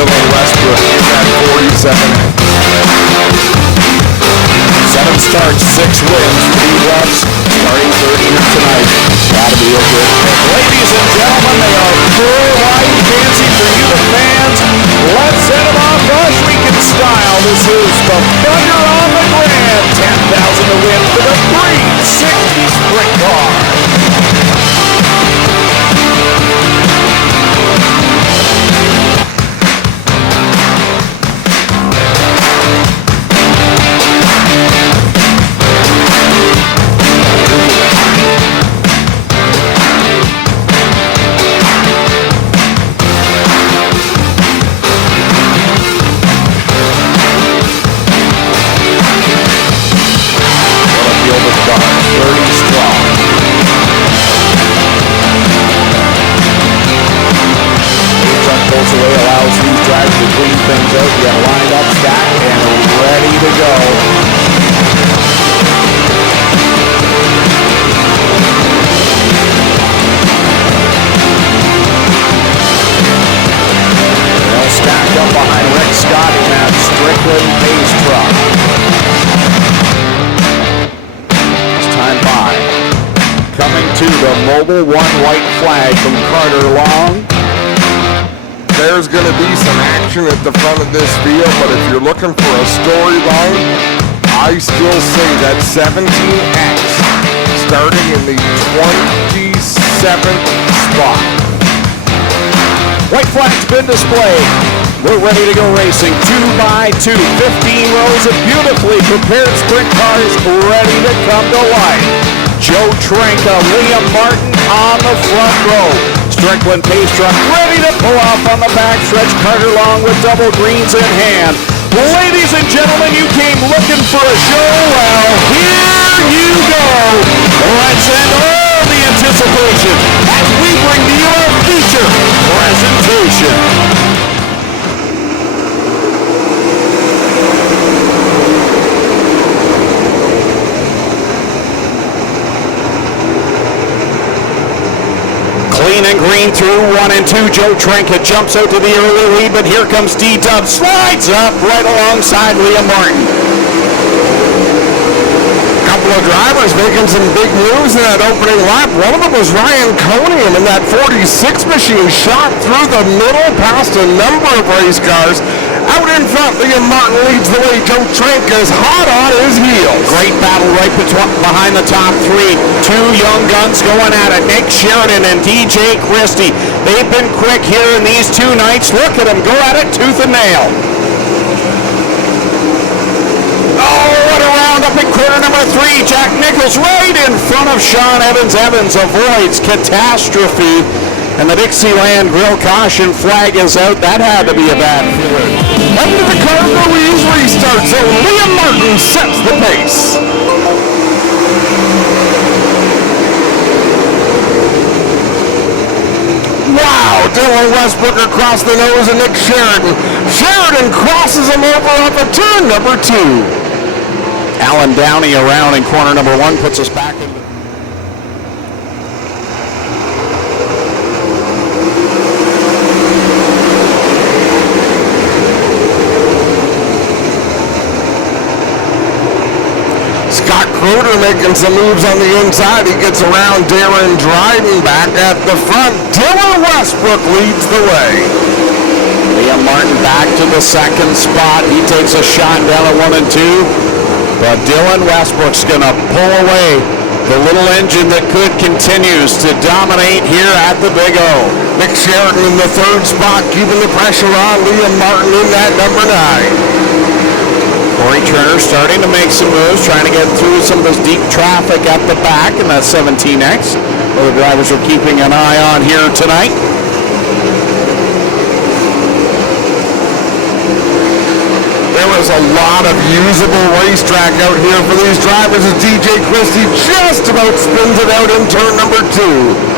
Dylan Westbrook in that 47. 7 starts, 6 wins, 3 Russ, starting third here tonight. Gotta be a good pick. Ladies and gentlemen, they are full wide fancy for you, the fans. Let's set them off Ohsweken style. This is the Thunder on the Grand. 10,000 to win for the 360 sprint car. Allows these drivers to clean things out, get lined up, stacked, and ready to go. They'll stack up behind Rick Scott in that Strickland pace truck. It's time by. Coming to the Mobile One white flag from Carter Long. There's going to be some action at the front of this field, but if you're looking for a storyline, I still say that 17X starting in the 27th spot. White flag's been displayed. We're ready to go racing. 2 by 2, 15 rows of beautifully prepared sprint cars ready to come to life. Joe Trenka, Liam Martin on the front row. Strickland pace truck ready to pull off on the backstretch. Carter Long with double greens in hand. Ladies and gentlemen, you came looking for a show. Well, here you go. Let's end all the anticipation as we bring to you our feature presentation. Clean and green through 1 and 2. Joe Trenka jumps out to the early lead, but here comes D-Dub. Slides up right alongside Liam Martin. Couple of drivers making some big moves in that opening lap. One of them was Ryan Conium in that 46 machine, shot through the middle past a number of race cars. Out in front, Liam Martin leads the way. Joe Trenka is hot on his heels. Great battle right behind the top 3. 2 young guns going at it. Nick Sheridan and DJ Christie. They've been quick here in these 2 nights. Look at them go at it tooth and nail. Oh, what a round up in quarter number 3. Jack Nichols right in front of Sean Evans. Evans avoids catastrophe. And the Dixieland Grill caution flag is out. That had to be a bad feeling. Under the car, Louise restarts, so Liam Martin sets the pace. Wow, Dylan Westbrook across the nose of Nick Sheridan. Sheridan crosses him over off of turn number 2. Alan Downey around in corner number 1 puts us back in. Kruder making some moves on the inside. He gets around Darren Dryden back at the front. Dylan Westbrook leads the way. Liam Martin back to the 2nd spot. He takes a shot down at 1 and 2. But Dylan Westbrook's going to pull away. The little engine that could continues to dominate here at the Big O. Nick Sheridan in the 3rd spot, keeping the pressure on. Liam Martin in that number 9. Corey Turner starting to make some moves, trying to get through some of this deep traffic at the back in that 17X. Other drivers are keeping an eye on here tonight. There was a lot of usable racetrack out here for these drivers as DJ Christie just about spins it out in turn number 2.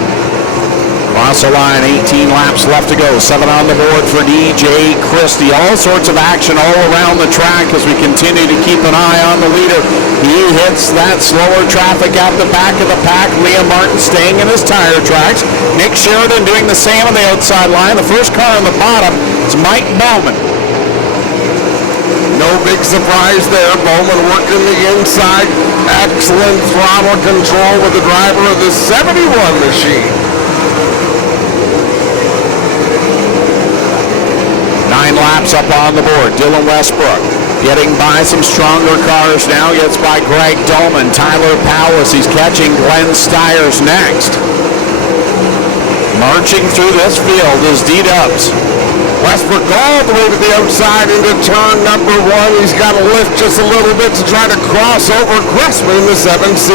Cross the line, 18 laps left to go. 7 on the board for DJ Christie. All sorts of action all around the track as we continue to keep an eye on the leader. He hits that slower traffic at the back of the pack. Liam Martin staying in his tire tracks. Nick Sheridan doing the same on the outside line. The first car on the bottom is Mike Bowman. No big surprise there. Bowman working the inside. Excellent throttle control with the driver of the 71 machine. 9 laps up on the board. Dylan Westbrook getting by some stronger cars now. Gets by Greg Dolman. Tyler Powis. He's catching Glenn Stiers next. Marching through this field is D-Dubs. Westbrook all the way to the outside into turn number 1. He's got to lift just a little bit to try to cross over Cressman in the 7C.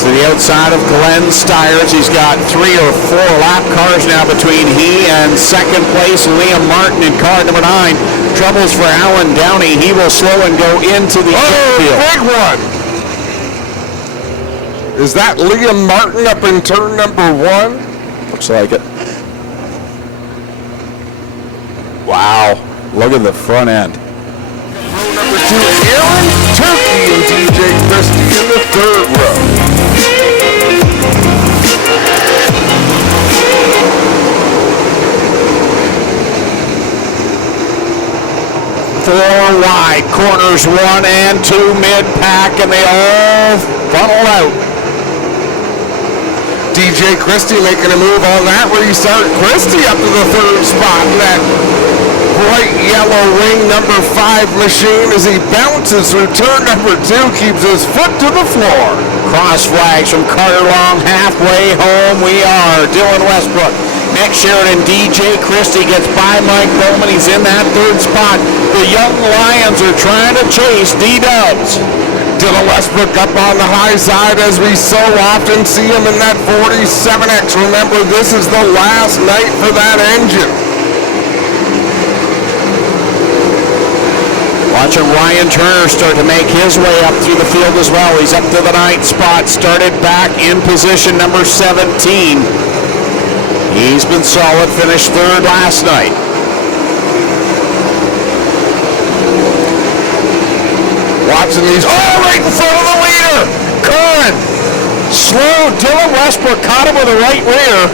To the outside of Glenn Stiers. He's got 3 or 4 lap cars now between he and second place Liam Martin in car number 9. Troubles for Alan Downey. He will slow and go into the infield. Big one. Is that Liam Martin up in turn number 1? Looks like it. Wow, look at the front end. Row number 2, Aaron Turkey and DJ Christie in the 3rd row. 4 wide, corners 1 and 2 mid-pack, and they all funnel out. DJ Christie making a move on that restart. Christie up to the 3rd spot in that bright yellow ring number 5 machine as he bounces through turn number 2, keeps his foot to the floor. Cross flags from Carter Long, halfway home we are. Dylan Westbrook, Nick Sheridan, DJ Christie gets by Mike Bowman. He's in that 3rd spot. The young Lions are trying to chase D-Dubs. Dylan Westbrook up on the high side as we so often see him in that 47X. Remember, this is the last night for that engine. Watching Ryan Turner start to make his way up through the field as well. He's up to the 9th spot, started back in position number 17. He's been solid, finished 3rd last night. Watching these, right in front of the leader! Curran! Slow, Dylan Westbrook caught him with the right rear.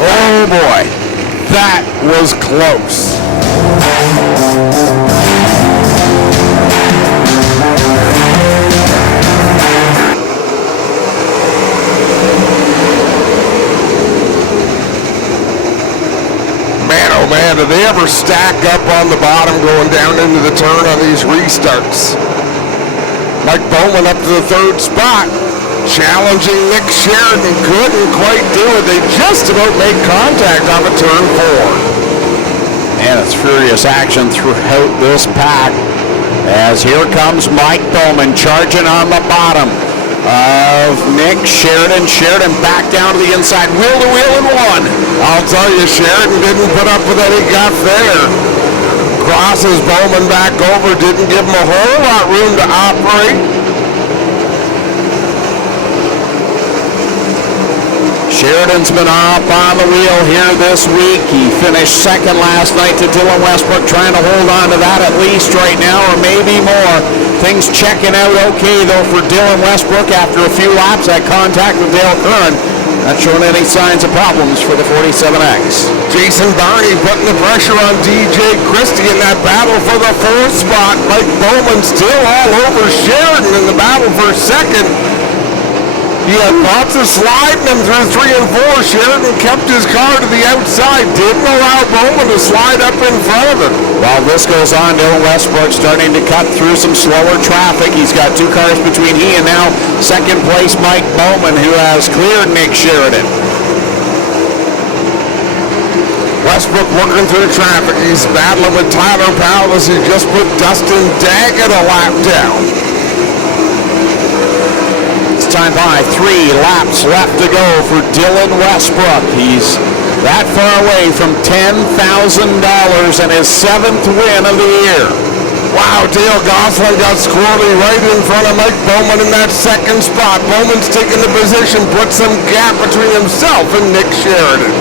Oh boy, that was close. Man, do they ever stack up on the bottom going down into the turn on these restarts. Mike Bowman up to the 3rd spot, challenging Nick Sheridan, couldn't quite do it. They just about made contact on the turn 4. And it's furious action throughout this pack as here comes Mike Bowman charging on the bottom of Nick Sheridan. Sheridan back down to the inside, wheel to wheel in 1. I'll tell you, Sheridan didn't put up with any guff there. Crosses Bowman back over, didn't give him a whole lot room to operate. Sheridan's been up on the wheel here this week. He finished 2nd last night to Dylan Westbrook, trying to hold on to that at least right now, or maybe more. Things checking out okay, though, for Dylan Westbrook after a few laps. That contact with Dale Curran, not showing any signs of problems for the 47X. Jason Barney putting the pressure on DJ Christie in that battle for the 4th spot. Mike Bowman still all over Sheridan in the battle for 2nd. He had lots of sliding him through 3 and 4. Sheridan kept his car to the outside, didn't allow Bowman to slide up in front of him. While this goes on, Dylan Westbrook starting to cut through some slower traffic. He's got 2 cars between he and now 2nd place Mike Bowman, who has cleared Nick Sheridan. Westbrook working through the traffic. He's battling with Tyler Powell as he just put Dustin Daggett a lap down. Time by 3 laps left to go for Dylan Westbrook. He's that far away from $10,000 and his 7th win of the year. Wow, Dale Gosselin got squirrely right in front of Mike Bowman in that 2nd spot. Bowman's taking the position, put some gap between himself and Nick Sheridan.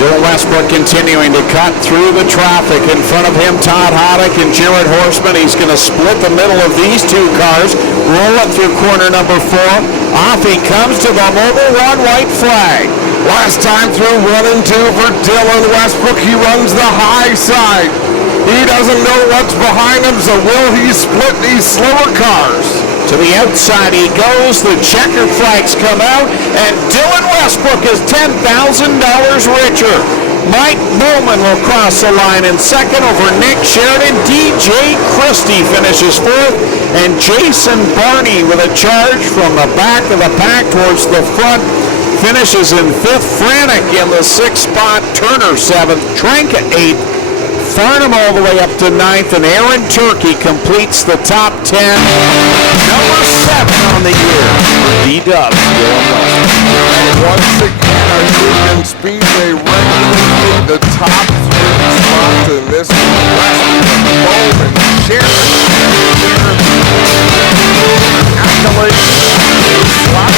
Dylan Westbrook continuing to cut through the traffic. In front of him, Todd Hoddick and Jared Horseman. He's going to split the middle of these 2 cars, roll it through corner number 4. Off he comes to the mobile 1 white flag. Last time through 1 and 2 for Dylan Westbrook. He runs the high side. He doesn't know what's behind him, so will he split these slower cars? To the outside he goes. The checker flags come out, and Dylan Westbrook is $10,000 richer. Mike Bowman will cross the line in second over Nick Sheridan. DJ Christie finishes fourth, and Jason Barney with a charge from the back of the pack towards the front finishes in fifth. Frantic in the sixth spot. Turner seventh. Trank at eighth. Farnham all the way up to ninth, and Aaron Turkey completes the top 10. Number 7 on the year for D-Dub. Once again, our Ohsweken Speedway ready the top 3 spots in this Westbrook, Bowman, Sheridan, accolades, slot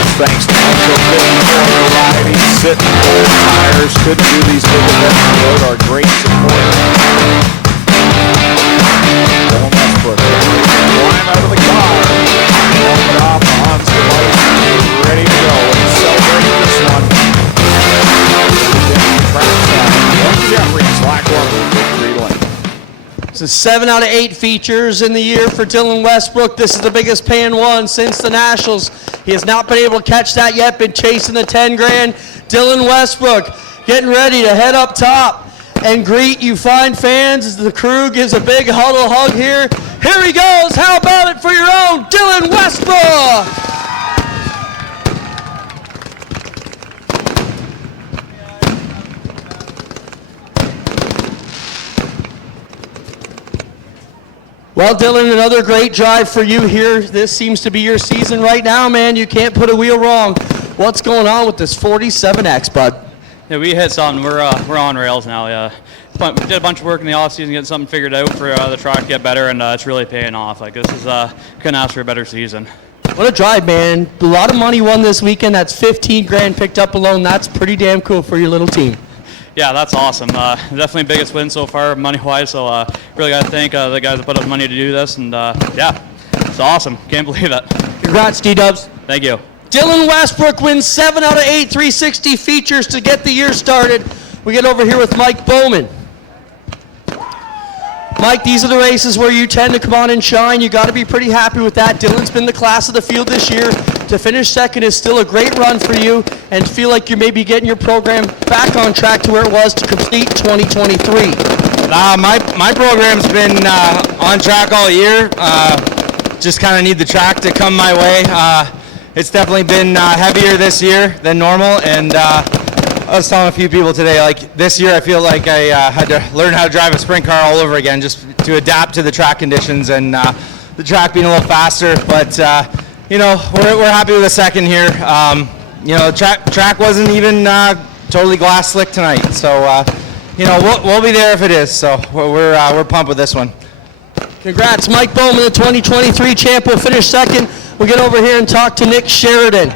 just thanks to Michael Bowman for the ride. He's sitting full tires. Couldn't do these big events on the road. Our great supporter. Dylan Westbrook climb out of the car. Help it off Hans device. Ready to go and celebrate this one. Jeffries, Blackwater, victory lane. So 7 out of 8 features in the year for Dylan Westbrook. This is the biggest paying one since the Nationals. He has not been able to catch that yet, been chasing the 10 grand. Dylan Westbrook getting ready to head up top and greet you fine fans as the crew gives a big huddle hug here. Here he goes. How about it for your own Dylan Westbrook? Well, Dylan, another great drive for you here. This seems to be your season right now, man. You can't put a wheel wrong. What's going on with this 47X, bud? Yeah, we hit something. We're on rails now. Yeah, we did a bunch of work in the off season, getting something figured out for the track to get better, and it's really paying off. Like this is couldn't ask for a better season. What a drive, man! A lot of money won this weekend. That's 15 grand picked up alone. That's pretty damn cool for your little team. Yeah, that's awesome. Definitely biggest win so far, money-wise. So really got to thank the guys that put up money to do this, and yeah, it's awesome. Can't believe it. Congrats, D-Dubs. Thank you. Dylan Westbrook wins 7 out of 8 360 features to get the year started. We get over here with Mike Bowman. Mike, these are the races where you tend to come on and shine. You got to be pretty happy with that. Dylan's been the class of the field this year. To finish second is still a great run for you, and feel like you're maybe getting your program back on track to where it was to complete 2023. My program's been on track all year. Just kind of need the track to come my way. It's definitely been heavier this year than normal, and I was telling a few people today, like this year I feel like I had to learn how to drive a sprint car all over again just to adapt to the track conditions and the track being a little faster, but you know, we're happy with the second here. You know, the track wasn't even totally glass slick tonight, so you know, we'll be there if it is, so we're pumped with this one. Congrats, Mike Bowman, the 2023 champ, will finish second. We'll get over here and talk to Nick Sheridan.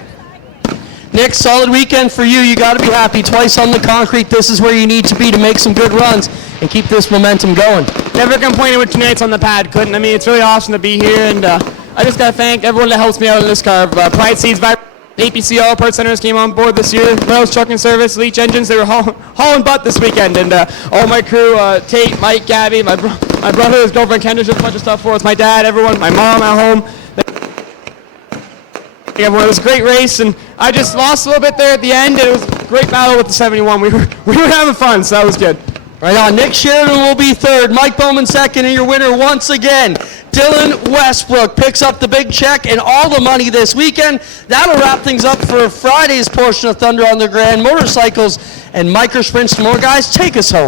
Nick, solid weekend for you. You got to be happy. Twice on the concrete. This is where you need to be to make some good runs and keep this momentum going. Never complaining with 2 nights on the pad, couldn't. I mean, it's really awesome to be here, and I just got to thank everyone that helps me out in this car. Pride Seeds, APC Auto Parts Centers came on board this year. Reynolds Trucking Service, Leach Engines, they were hauling butt this weekend. And all my crew, Tate, Mike, Gabby, my brother, his girlfriend Kendra, did a bunch of stuff for us. My dad, everyone, my mom at home. Everyone, it was a great race, and I just lost a little bit there at the end. It was a great battle with the 71. We were having fun, so that was good. Right on. Nick Sheridan will be third. Mike Bowman second, and your winner once again, Dylan Westbrook picks up the big check and all the money this weekend. That'll wrap things up for Friday's portion of Thunder on the Grand Motorcycles and Micro Sprints. More guys, take us home.